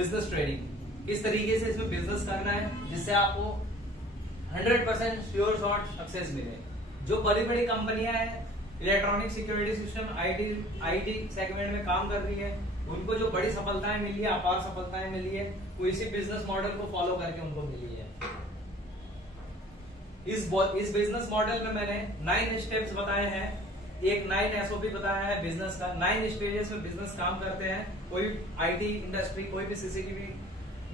Business training, किस तरीके से इसमें बिजनेस करना है जिससे आपको 100% श्योर शॉट सक्सेस मिले। जो बड़ी बड़ी कंपनियां हैं electronic security system IT segment में काम कर रही है, उनको जो बड़ी सफलताएं मिली है, अपार सफलताएं मिली है, वो इसी बिजनेस मॉडल को फॉलो करके उनको मिली है। इस बिजनेस मॉडल में मैंने 9 स्टेप्स बताए हैं, एक 9 एसओपी बताया है बिजनेस का। 9 स्टेजेस में बिजनेस काम करते हैं। कोई आईटी इंडस्ट्री, कोई भी सीसीटीवी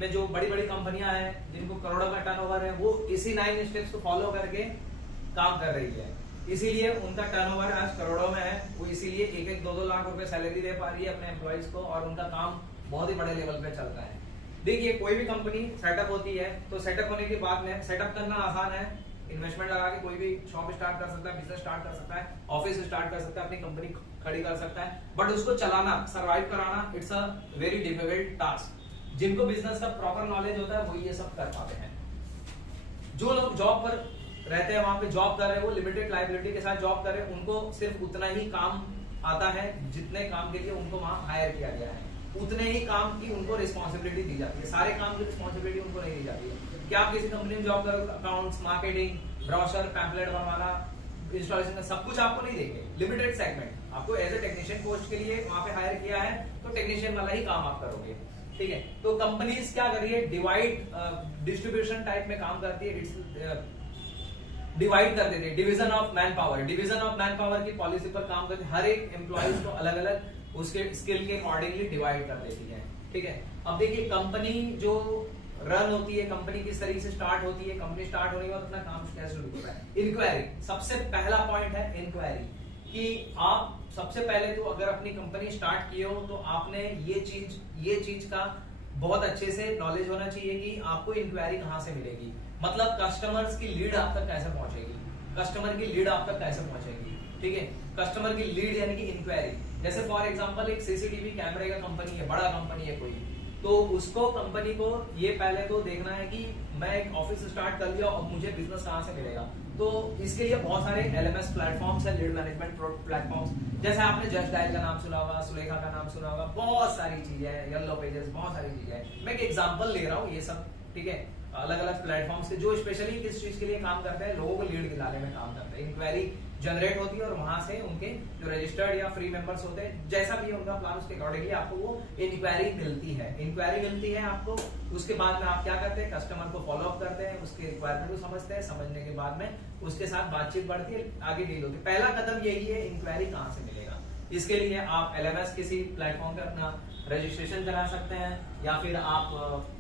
में जो बड़ी बड़ी कंपनियां हैं जिनको करोड़ों का टर्नओवर है, वो इसी 9 स्टेप्स को फॉलो करके काम कर रही है। इसीलिए उनका टर्नओवर आज करोड़ों में है। वो इसीलिए 1-2 लाख रुपए सैलरी दे पा रही है अपने एम्प्लॉइज को, और उनका काम बहुत ही बड़े लेवल पे चलता है। देखिए, कोई भी कंपनी सेटअप होती है तो सेटअप होने के बाद में सेटअप करना आसान है। इन्वेस्टमेंट लगा के कोई भी शॉप स्टार्ट कर सकता है, बिजनेस स्टार्ट कर सकता है, ऑफिस स्टार्ट कर सकता है, अपनी कंपनी खड़ी कर सकता है, बट उसको चलाना, सरवाइव कराना, it's a very difficult task. जिनको बिजनेस का प्रॉपर नॉलेज होता है वो ये सब कर पाते हैं। जो लोग जॉब पर रहते हैं, वहां पे जॉब कर रहे हैं, वो लिमिटेड लाइबिलिटी के साथ जॉब कर रहे हैं, उनको सिर्फ उतना ही काम आता है जितने काम के लिए उनको वहां हायर किया गया है, उतने ही काम की उनको रिस्पॉन्सिबिलिटी दी जाती है। सारे काम की रिस्पॉन्सिबिलिटी उनको नहीं दी जाती है। क्या आप किसी कंपनी में जॉब करोगे, अकाउंट्स, मार्केटिंग, ब्रोशर, पैम्पलेट बनवाना, इंस्टॉलेशन, सब कुछ आपको नहीं देंगे। लिमिटेड सेगमेंट आपको एज ए टेक्नीशियन पोस्ट के लिए वहां पे हायर किया है, तो टेक्नीशियन वाला ही काम आप करोगे। ठीक है, तो कंपनीज क्या कर रही है, डिवाइड डिस्ट्रीब्यूशन टाइप में काम करती है। इट्स डिवाइड कर देते हैं, division of man power. Division of man power की पॉलिसी पर काम करते हैं। हर एक एम्प्लॉइज को अलग अलग उसके स्किल के अकॉर्डिंगली डिवाइड कर देती है। ठीक है, अब देखिए कंपनी जो रन होती है, कंपनी किस तरीके से स्टार्ट होती है, कंपनी स्टार्ट होने के बाद अपना काम कैसे शुरू होता है। इंक्वायरी सबसे पहला पॉइंट है, इंक्वायरी, कि आप सबसे पहले तो अगर अपनी कंपनी स्टार्ट किए हो तो आपने ये चीज का बहुत अच्छे से नॉलेज होना चाहिए कि आपको इंक्वायरी कहां से मिलेगी। मतलब कस्टमर्स की लीड आप तक कैसे पहुंचेगी, कस्टमर की लीड आप तक कैसे पहुंचेगी। ठीक है, कस्टमर की लीड यानी कि इंक्वायरी। जैसे फॉर एग्जांपल एक सीसीटीवी कैमरे का कंपनी है, बड़ा कंपनी है कोई, तो उसको कंपनी को ये पहले तो देखना है कि मैं एक ऑफिस स्टार्ट कर लिया और मुझे बिजनेस कहां से मिलेगा। तो इसके लिए बहुत सारे एलएमएस प्लेटफॉर्म्स है, लीड मैनेजमेंट प्लेटफॉर्म्स। जैसे आपने जस्ट डायल का नाम सुना होगा, सुलेखा का नाम सुना होगा, बहुत सारी चीजें हैं, येलो पेजेस, बहुत सारी चीजें हैं। मैं एक एग्जांपल ले रहा हूँ ये सब। ठीक है, अलग अलग प्लेटफॉर्म्स के जो स्पेशली किस चीज के लिए काम करते हैं, लोगों को लीड दिलाने में काम करते हैं। इंक्वायरी जनरेट होती है और वहां से उनके जो रजिस्टर्ड या फ्री मेंबर्स होते हैं, जैसा भी उनका प्लान, उसके अकॉर्डिंगली आपको वो इंक्वायरी मिलती है। इंक्वायरी मिलती है आपको, उसके बाद में आप क्या करते हैं, कस्टमर को फॉलो अप करते हैं, उसके रिक्वायरमेंट को समझते हैं, समझने के बाद में उसके साथ बातचीत बढ़ती है, आगे डील होती है। पहला कदम यही है, इंक्वायरी कहां से मिलेगा। इसके लिए आप एलएमएस किसी प्लेटफॉर्म पे अपना रजिस्ट्रेशन करा सकते हैं, या फिर आप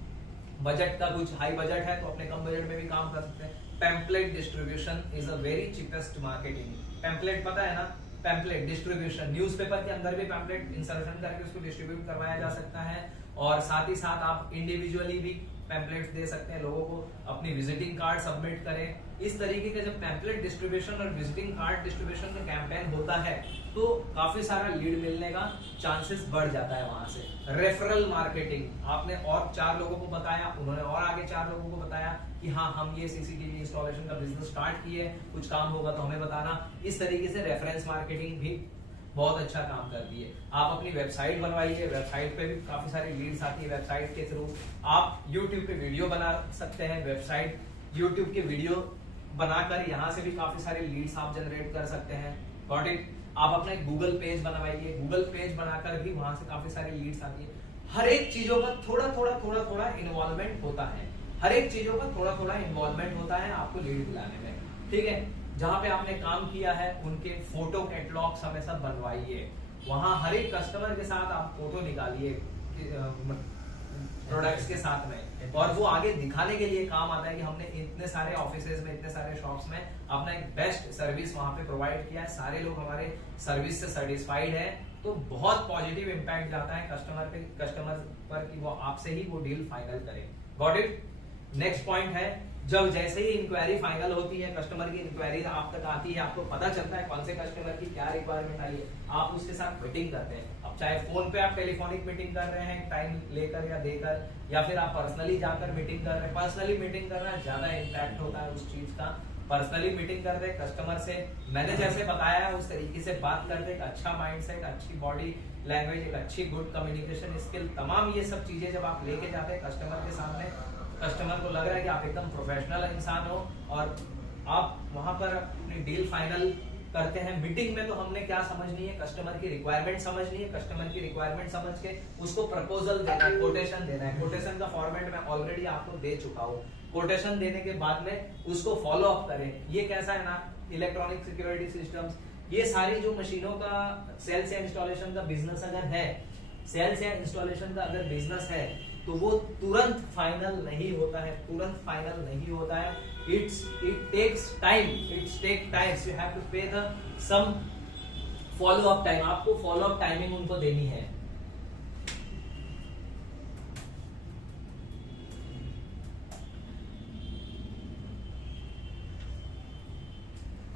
बजट का कुछ हाई बजट है तो अपने कम बजट में भी काम कर सकते हैं। Pamphlet distribution is a very cheapest marketing. Pamphlet पता है ना, पैम्पलेट डिस्ट्रीब्यूशन, न्यूज़पेपर के अंदर भी पैम्पलेट इंसर्शन करके उसको डिस्ट्रीब्यूट करवाया जा सकता है, और साथ ही साथ आप इंडिविजुअली भी पैम्पलेट्स दे सकते हैं लोगों को, अपनी विजिटिंग कार्ड सबमिट करें। इस तरीके का जब पैम्पलेट डिस्ट्रीब्यूशन और विजिटिंग कार्ड डिस्ट्रीब्यूशन का कैंपेन होता है तो काफी सारा लीड मिलने का चांसेस बढ़ जाता है वहां से। रेफरल मार्केटिंग, आपने और 4 लोगों को बताया, उन्होंने और आगे 4 लोगों को बताया कि हाँ हम ये सीसीटीवी इंस्टॉलेशन का बिजनेस स्टार्ट किए, कुछ काम होगा तो हमें बताना। इस तरीके से रेफरेंस मार्केटिंग भी बहुत अच्छा काम करती है। आप अपनी वेबसाइट बनवाइए, वेबसाइट पे भी काफी सारी लीड्स आती है। वेबसाइट के थ्रू आप यूट्यूब पे वीडियो बना सकते हैं, वेबसाइट यूट्यूब के वीडियो बनाकर यहाँ से भी काफी सारी लीड्स आप जनरेट कर सकते हैं। Got it. आप अपने गूगल पेज बनवाइए, गूगल पेज बनाकर भी वहां से काफी सारी लीड्स आती है। हर एक चीजों का थोड़ा इन्वॉल्वमेंट होता है, हर एक चीजों का थोड़ा इन्वॉल्वमेंट होता है आपको लीड दिलाने में। ठीक है, जहां पे आपने काम किया है उनके फोटो कैटलॉग्स हमेशा बनवाइए, वहां हर एक कस्टमर के साथ आप फोटो निकालिए प्रोडक्ट्स के साथ में, और वो आगे दिखाने के लिए काम आता है कि हमने इतने सारे ऑफिसेज में, इतने सारे शॉप्स में अपना एक बेस्ट सर्विस वहां पे प्रोवाइड किया है, सारे लोग हमारे सर्विस से सेटिस्फाइड है। तो बहुत पॉजिटिव इंपैक्ट जाता है कस्टमर पर कि वो आपसे ही वो डील फाइनल करे। Got it. नेक्स्ट पॉइंट है, जब जैसे ही इंक्वायरी फाइनल होती है, कस्टमर की इंक्वायरी आप तक आती है, आपको पता चलता है कौन से कस्टमर की क्या रिक्वायरमेंट आई है, आप उसके साथ मीटिंग करते हैं। अब चाहे फोन पे आप टेलीफोनिक मीटिंग कर रहे हैं टाइम लेकर या देकर, या फिर आप पर्सनली जाकर मीटिंग कर रहे हैं। पर्सनली मीटिंग करना ज्यादा इम्पैक्ट होता है उस चीज का। पर्सनली मीटिंग कर दे कस्टमर से, मैंने जैसे बताया उस तरीके से बात कर दे, एक अच्छा माइंडसेट, अच्छी बॉडी लैंग्वेज, एक अच्छी गुड कम्युनिकेशन स्किल, तमाम ये सब चीजें जब आप लेके जाते हैं कस्टमर के सामने, कस्टमर को लग रहा है कि आप एकदम प्रोफेशनल इंसान हो और आप वहां पर अपनी डील फाइनल करते हैं। मीटिंग में तो हमने क्या समझनी है, कस्टमर की रिक्वायरमेंट समझनी है, कस्टमर की रिक्वायरमेंट समझ के उसको प्रपोजल देना है, कोटेशन देना है। कोटेशन का फॉर्मेट मैं ऑलरेडी आपको दे चुका हूँ। कोटेशन देने के बाद में उसको फॉलो अप करें। ये कैसा है ना, इलेक्ट्रॉनिक सिक्योरिटी सिस्टम्स, ये सारी जो मशीनों का सेल्स या इंस्टॉलेशन का बिजनेस अगर है, सेल्स या इंस्टॉलेशन का अगर बिजनेस है, तो वो तुरंत फाइनल नहीं होता है, तुरंत फाइनल नहीं होता है। it takes time, you have to pay the some follow up time, आपको follow up टाइमिंग उनको देनी है।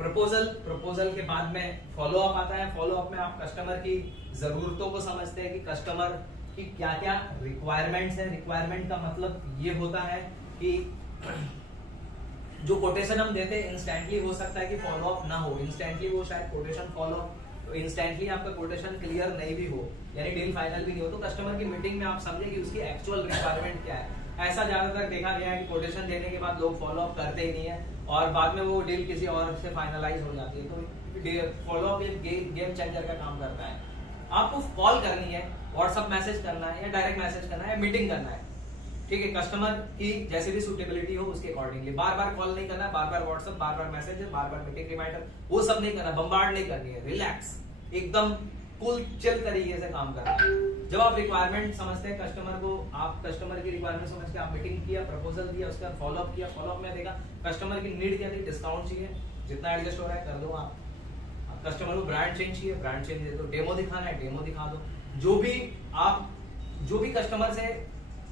प्रपोजल के बाद में फॉलो अप आता है। फॉलो अप में आप कस्टमर की जरूरतों को समझते हैं कि कस्टमर की क्या क्या रिक्वायरमेंट्स है। रिक्वायरमेंट का मतलब ये होता है कि जो कोटेशन हम देते हैं इंस्टेंटली हो सकता है कि फॉलो अप ना हो, इंस्टेंटली वो शायद कोटेशन फॉलो अप, इंस्टेंटली आपका कोटेशन क्लियर नहीं भी हो, यानी डील फाइनल भी नहीं हो, तो कस्टमर की मीटिंग में आप समझे कि उसकी एक्चुअल रिक्वायरमेंट क्या है। ऐसा ज्यादातर देखा गया है कि कोटेशन देने के बाद लोग फॉलो अप करते ही नहीं है और बाद में वो डील किसी और से फाइनलाइज हो जाती है। तो फॉलो अप एक गेम चेंजर का काम करता है। आपको कॉल करनी है, व्हाट्सएप मैसेज करना है या डायरेक्ट मैसेज करना है, मीटिंग करना है, ठीक है। कस्टमर की जैसे भी सूटेबिलिटी हो उसके अकॉर्डिंगली, बार बार कॉल नहीं करना है, बार बार व्हाट्सएप, बार बार मैसेज, बार बार मीटिंग रिमाइंडर, वो सब नहीं करना, बम्बार्ड नहीं करनी है, रिलैक्स, एकदम कूल चिल तरीके से काम करना है। जब आप रिक्वायरमेंट समझते हैं कस्टमर को, आप कस्टमर की रिक्वायरमेंट समझ के आप मीटिंग किया, प्रपोजल दिया, उसके बाद फॉलो अप किया, फॉलो अप में देखा कस्टमर की नीड क्या थी, डिस्काउंट चाहिए, जितना एडजस्ट हो रहा है कर दो आप। कस्टमर को ब्रांड चेंज चाहिए, ब्रांड चेंज दे दो, डेमो दिखाना है, डेमो दिखा दो। जो भी कस्टमर से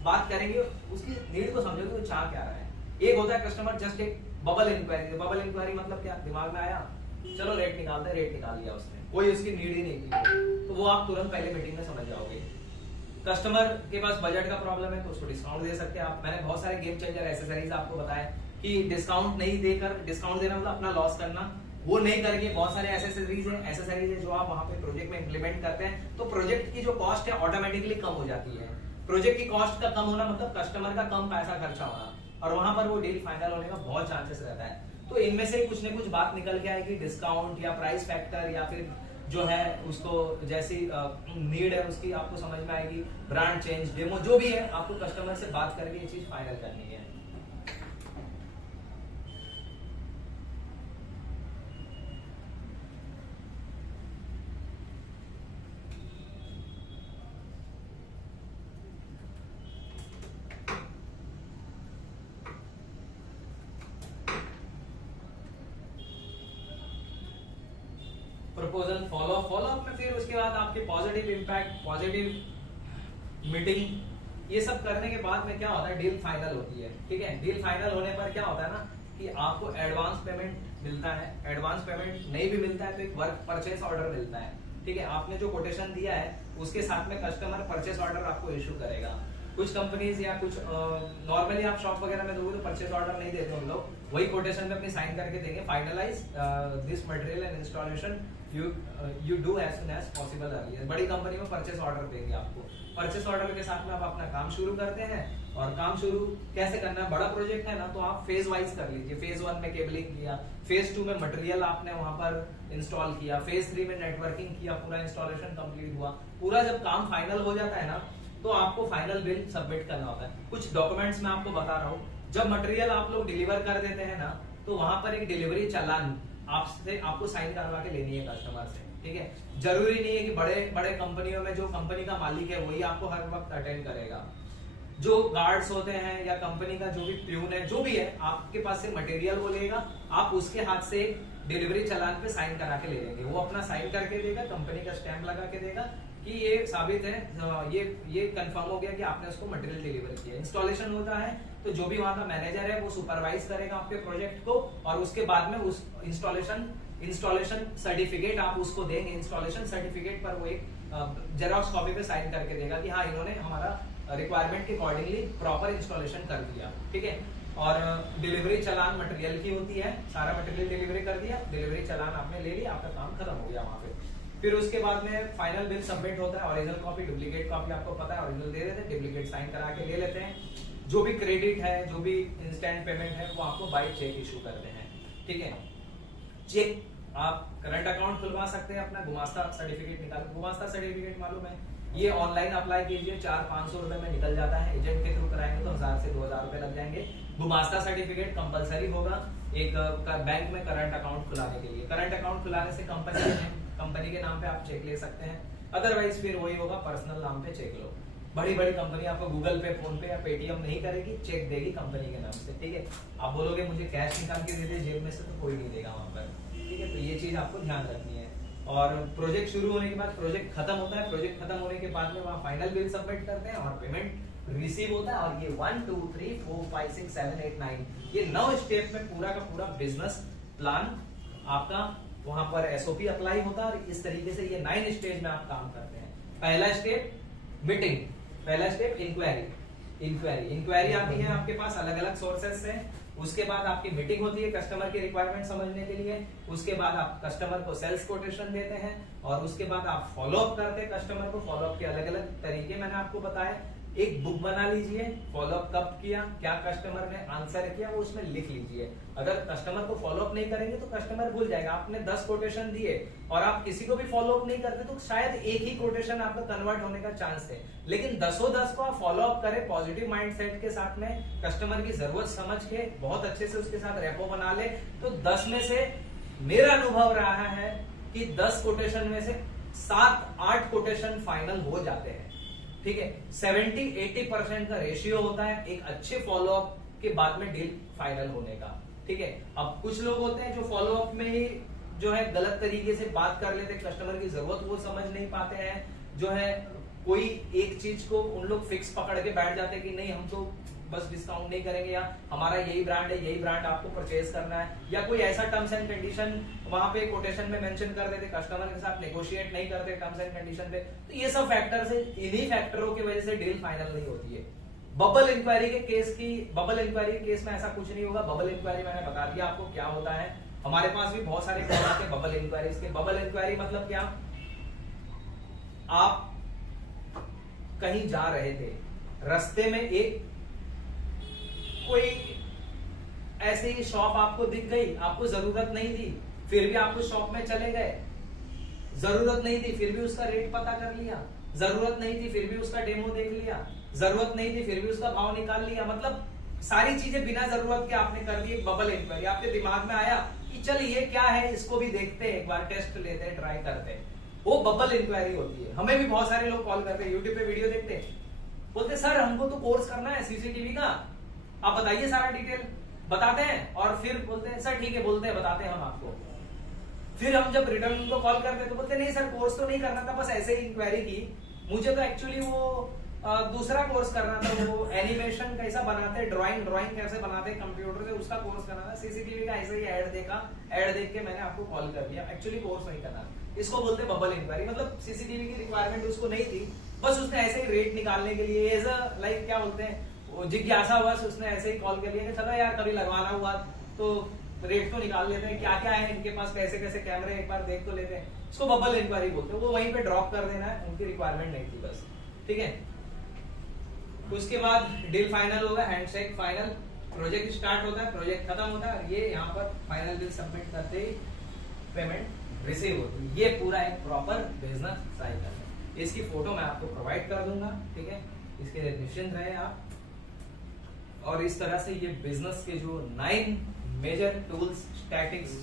बात करेंगे उसकी नीड को समझोगे वो चाह क्या रहा है। एक होता है कस्टमर जस्ट एक बबल इंक्वायरी, बबल इंक्वायरी मतलब क्या, दिमाग में आया चलो रेट निकालते हैं, रेट निकाल लिया उसने, कोई उसकी नीड ही नहीं थी, तो वो आप तुरंत पहले मीटिंग में समझ जाओगे। कस्टमर के पास बजट का प्रॉब्लम है तो उसको डिस्काउंट दे सकते हैं आप। मैंने बहुत सारे गेम चेंजर एसेसरीज आपको बताया कि डिस्काउंट नहीं देकर, डिस्काउंट देना मतलब अपना लॉस करना, वो नहीं करके बहुत सारे एसेसरीज है जो आप वहां पे प्रोजेक्ट में इंप्लीमेंट करते हैं, तो प्रोजेक्ट की जो कॉस्ट है ऑटोमेटिकली कम हो जाती है। प्रोजेक्ट की कॉस्ट का कम होना मतलब कस्टमर का कम पैसा खर्चा होना, और वहां पर वो डील फाइनल होने का बहुत चांसेस रहता है। तो इनमें से कुछ न कुछ बात निकल के आएगी, डिस्काउंट या प्राइस फैक्टर या फिर जो है उसको जैसी नीड है उसकी आपको समझ में आएगी, ब्रांड चेंज, डेमो, जो भी है आपको कस्टमर से बात करके ये चीज फाइनल करनी है। प्रपोजल, फॉलो अप में फिर उसके बाद आपके पॉजिटिव इंपैक्ट, पॉजिटिव मीटिंग, ये सब करने के बाद में क्या होता है, डील फाइनल होती है, ठीक है। डील फाइनल होने पर क्या होता है ना कि आपको एडवांस पेमेंट मिलता है, एडवांस पेमेंट नहीं भी मिलता है तो एक वर्क परचेस ऑर्डर मिलता है, ठीक है। आपने जो कोटेशन दिया है उसके साथ में कस्टमर परचेस ऑर्डर आपको इशू करेगा। कुछ कंपनीज या कुछ नॉर्मली आप शॉप वगैरह में दोगे तो परचेस ऑर्डर नहीं देते हम लोग, वही कोटेशन में अपनी साइन करके देंगे, finalise this material and installation you do as soon as possible earlier। बड़ी कंपनी में परचेस ऑर्डर देंगे आपको, परचेस ऑर्डर के साथ में आप अपना काम शुरू करते हैं। और काम शुरू कैसे करना है, बड़ा प्रोजेक्ट है ना तो आप फेज वाइज कर लीजिए। फेज 1 में केबलिंग किया, फेज 2 में मटेरियल आपने वहां पर इंस्टॉल किया, फेज 3 में नेटवर्किंग किया, पूरा इंस्टॉलेशन कंप्लीट हुआ। पूरा जब काम फाइनल हो जाता है ना तो आपको फाइनल बिल सबमिट करना होता है। कुछ डॉक्यूमेंट्स मैं आपको बता रहा हूँ, जब मटेरियल आप लोग डिलीवर कर देते हैं ना तो वहां पर एक डिलीवरी चालान आपको साइन करवा के लेनी है कस्टमर से, ठीक है। जरूरी नहीं है कि बड़े कंपनियों में जो कंपनी का मालिक है वही आपको हर वक्त अटेंड करेगा। जो गार्ड्स होते हैं या कंपनी का जो भी प्यून है, जो भी है, आपके पास से मटेरियल वो लेगा, आप उसके हाथ से डिलीवरी चालान पे साइन करा के ले लेंगे। वो अपना साइन करके देगा, कंपनी का स्टैंप लगा के देगा कि ये साबित है, ये कंफर्म हो गया कि आपने उसको मटेरियल डिलीवर किया। इंस्टॉलेशन होता है तो जो भी वहां का मैनेजर है वो सुपरवाइज करेगा आपके प्रोजेक्ट को, और उसके बाद में उस इंस्टॉलेशन सर्टिफिकेट आप उसको देंगे। इंस्टॉलेशन सर्टिफिकेट पर वो एक जेरॉक्स कॉपी पे साइन करके देगा कि हाँ इन्होंने हमारा रिक्वायरमेंट के अकॉर्डिंगली प्रॉपर इंस्टॉलेशन कर दिया, ठीक है। और डिलीवरी चालान मटेरियल की होती है, सारा मटेरियल डिलीवरी कर दिया, डिलीवरी चालान आपने ले लिया, आपका काम खत्म हो गया वहां पे। फिर उसके बाद में फाइनल बिल सबमिट होता है, ओरिजिनल कॉपी डुप्लीकेट कॉपी आपको पता है, ओरिजिनल दे देते हैं, डुप्लीकेट साइन करा के ले लेते हैं। जो भी क्रेडिट है, जो भी इंस्टेंट पेमेंट है, वो आपको बाय चेक इशू करते हैं। ठीक है, चेक आप करंट अकाउंट खुलवा सकते हैं, अपना गुमास्ता सर्टिफिकेट निकाल, गुमास्ता सर्टिफिकेट मालूम है, ये ऑनलाइन अप्लाई कीजिए, 400-500 रुपए में निकल जाता है। एजेंट के थ्रू कराएंगे तो 1000 से 2000 रुपए लग जाएंगे। गुमास्ता सर्टिफिकेट कंपलसरी होगा एक बैंक में करंट अकाउंट खुलाने के लिए। करंट अकाउंट खुलाने से कंपनी के नाम पे आप चेक ले सकते हैं, अदरवाइज फिर वही होगा पर्सनल नाम पे चेक लो। बड़ी बड़ी कंपनी आपको गूगल पे, फोन पे या पेटीएम नहीं करेगी, चेक देगी कंपनी के नाम से। ठीक है, आप बोलोगे मुझे कैश निकाल के दे दे जेब में से, तो कोई नहीं देगा वहां पर। ठीक है, तो ये चीज आपको ध्यान रखनी है। और प्रोजेक्ट शुरू होने के बाद प्रोजेक्ट खत्म होता है, प्रोजेक्ट खत्म होने के बाद में वहाँ फाइनल बिल सबमिट करते हैं और पेमेंट रिसीव होता है। और ये 1 2 3 4 5 6 7 8 9 ये 9 स्टेप में पूरा का पूरा बिजनेस प्लान आपका वहां पर एसओपी अप्लाई होता है। और इस तरीके से ये 9 स्टेज में आप काम करते हैं। पहला स्टेप मीटिंग, पहला स्टेप इंक्वायरी आती है आपके पास अलग अलग सोर्सेज से। उसके बाद आपकी मीटिंग होती है कस्टमर की रिक्वायरमेंट समझने के लिए। उसके बाद आप कस्टमर को सेल्स कोटेशन देते हैं और उसके बाद आप फॉलोअप करते हैं कस्टमर को। फॉलोअप के अलग अलग तरीके मैंने आपको बताया। एक बुक बना लीजिए, फॉलोअप कब किया, क्या कस्टमर ने आंसर किया, वो उसमें लिख लीजिए। अगर कस्टमर को फॉलोअप नहीं करेंगे तो कस्टमर भूल जाएगा। आपने 10 कोटेशन दिए और आप किसी को भी फॉलोअप नहीं करते तो शायद एक ही कोटेशन आपका कन्वर्ट होने का चांस है। लेकिन 10 को आप फॉलोअप करें पॉजिटिव माइंडसेट के साथ में, कस्टमर की जरूरत समझ के बहुत अच्छे से उसके साथ रेपो बना ले, तो 10 में से मेरा अनुभव रहा है कि 10 कोटेशन में से 7-8 कोटेशन फाइनल हो जाते हैं। ठीक है, 70-80% का रेशियो होता है एक अच्छे फॉलोअप के बाद में डील फाइनल होने का। ठीक है, अब कुछ लोग होते हैं जो फॉलोअप में ही जो है गलत तरीके से बात कर लेते हैं, कस्टमर की जरूरत वो समझ नहीं पाते हैं, जो है कोई एक चीज को उन लोग फिक्स पकड़ के बैठ जाते हैं कि नहीं हम तो बस डिस्काउंट नहीं करेंगे, या हमारा यही ब्रांड है, यही ब्रांड आपको परचेज करना है, या कोई ऐसा टर्म्स एंड कंडीशन वहां पे कोटेशन में मेंशन कर देते, कस्टमर के साथ नेगोशिएट नहीं करते टर्म्स एंड कंडीशन पे। तो ये सब फैक्टर्स है, इन्हीं फैक्टरों की वजह से डील फाइनल नहीं होती है। बबल इंक्वायरी के केस में ऐसा कुछ नहीं होगा। बबल इंक्वायरी मैंने बता दिया आपको क्या होता है। हमारे पास भी बहुत सारे कॉल आते हैं बबल इंक्वायरीज के। बबल इंक्वायरी मतलब क्या, आप कहीं जा रहे थे, रास्ते में एक कोई ऐसी शॉप आपको दिख गई, आपको जरूरत नहीं थी फिर भी आप उस शॉप में चले गए, जरूरत नहीं थी फिर भी उसका रेट पता कर लिया, जरूरत नहीं थी फिर भी उसका डेमो देख लिया, जरूरत नहीं थी फिर भी उसका भाव निकाल लिया। मतलब सारी चीजें बिना जरूरत के आपने कर दी। एक बबल इंक्वायरी आपके दिमाग में आया कि चल ये क्या है, इसको भी देखते हैं, एक बार टेस्ट लेते हैं, ट्राई करते हैं, वो बबल इंक्वायरी होती है। हमें भी बहुत सारे लोग कॉल करते हैं, यूट्यूब पे वीडियो देखते हैं, बोलते सर हमको तो कोर्स करना है सीसीटीवी का, आप बताइए सारा डिटेल, बताते हैं और फिर बोलते हैं सर ठीक है, बोलते हैं बताते हैं हम आपको। फिर हम जब रिटर्न उनको कॉल करते हैं तो बोलते नहीं सर कोर्स तो नहीं करना था, बस ऐसे ही इंक्वायरी की, मुझे तो एक्चुअली वो दूसरा कोर्स करना था, वो एनिमेशन कैसा बनाते हैं, ड्राइंग कैसे बनाते हैं कंप्यूटर से, उसका कोर्स करना था, सीसीटीवी का ऐसे ही ऐड देखा, ऐड देख के मैंने आपको कॉल कर लिया, एक्चुअली कोर्स नहीं करना। इसको बोलते हैं बबल इंक्वायरी। मतलब सीसीटीवी की रिक्वायरमेंट उसको नहीं थी, बस उसने ऐसे ही रेट निकालने के लिए एज अ लाइक क्या बोलते हैं जिज्ञासा हुआ, उसने ऐसे ही कॉल कर लिया कि चलो यार कभी लगवाना हुआ तो रेट तो निकाल लेते हैं, क्या क्या है इनके पास, कैसे कैसे कैमरे एक बार देख तो लेते हैं। इसको बबल इंक्वायरी बोलते हैं। वो वहीं पे ड्रॉप कर देना है, उनकी रिक्वायरमेंट नहीं थी बस। ठीक है, उसके बाद डील फाइनल होगा, हैंडशेक फाइनल, प्रोजेक्ट स्टार्ट होता है, प्रोजेक्ट खत्म होता है, ये यहाँ पर फाइनल बिल सबमिट करते ही पेमेंट रिसीव होती है। ये पूरा एक प्रॉपर बिजनेस साइकिल है। इसकी फोटो मैं आपको प्रोवाइड कर दूंगा। ठीक है, इसके लिए निश्चिंत रहे आप। और इस तरह से ये बिजनेस के जो 9 मेजर टूल्स, स्टैटिक्स